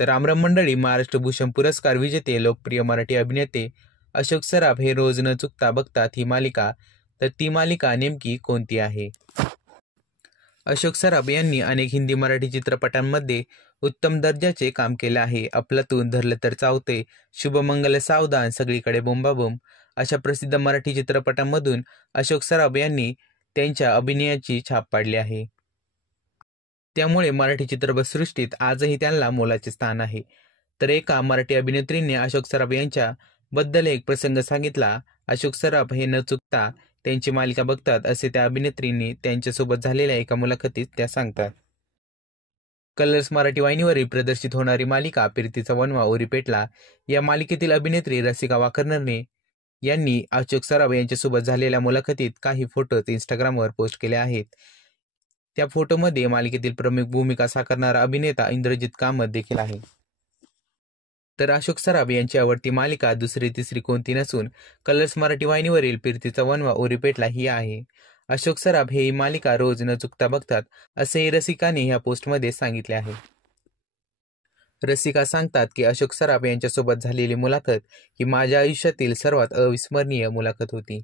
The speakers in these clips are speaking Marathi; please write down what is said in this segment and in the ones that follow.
तर रामराम मंडळी, महाराष्ट्र भूषण पुरस्कार विजेते लोकप्रिय मराठी अभिनेते अशोक सराफ हे रोज न चुकता बघतात ही मालिका. तर ती मालिका नेमकी कोणती आहे? अशोक सराफ यांनी अनेक हिंदी मराठी चित्रपटांमध्ये उत्तम दर्जाचे काम केले आहे. अफलातून, धरलं तर चावते, शुभमंगल, सावधान, सगळीकडे बोंबाबोंब अशा प्रसिद्ध मराठी चित्रपटांमधून अशोक सराफ यांनी त्यांच्या अभिनयाची छाप पाडली आहे. त्यामुळे मराठी चित्रपटसृष्टीत आजही त्यांना मोलाचे स्थान आहे. तर एका मराठी अभिनेत्रीने अशोक सराफ यांच्या बद्दल एक प्रसंग सांगितला. अशोक सराफ हे न चुकता त्यांची मालिका बघतात असे त्या अभिनेत्रींनी त्यांच्यासोबत झालेल्या एका मुलाखतीत त्या सांगतात. कलर्स मराठी वाहिनीवरील प्रदर्शित होणारी मालिका फिरतीचा वणवा उरी पेटला या मालिकेतील अभिनेत्री रसिका वाकर्णने यांनी अशोक सराफ यांच्यासोबत झालेल्या मुलाखतीत काही फोटोज इंस्टाग्रामवर पोस्ट केले आहेत. त्या फोटोमध्ये मालिकेतील प्रमुख भूमिका साकारणारा अभिनेता इंद्रजित कामत देखील आहे. तर अशोक सराफ यांची आवडती मालिका दुसरी तिसरी कोणती नसून कलर्स मराठी वाहिनीवरील फिरतीचा वणवा उरी पेटला ही आहे. अशोक सराफ हे ही मालिका रोज न चुकता बघतात असेही रसिकाने ह्या पोस्टमध्ये सांगितले आहे. रसिका सांगतात की अशोक सराफ यांच्यासोबत झालेली मुलाखत ही माझ्या आयुष्यातील सर्वात अविस्मरणीय मुलाखत होती.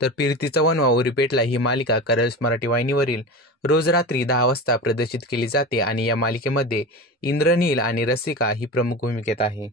तर फिरतीचा वणवा उरी पेटला ही मालिका कलर्स मराठी वाहिनीवरील रोज रात्री 10 वाजता प्रदर्शित केली जाते आणि या मालिकेमध्ये इंद्रनील आणि रसिका ही प्रमुख भूमिकेत आहे.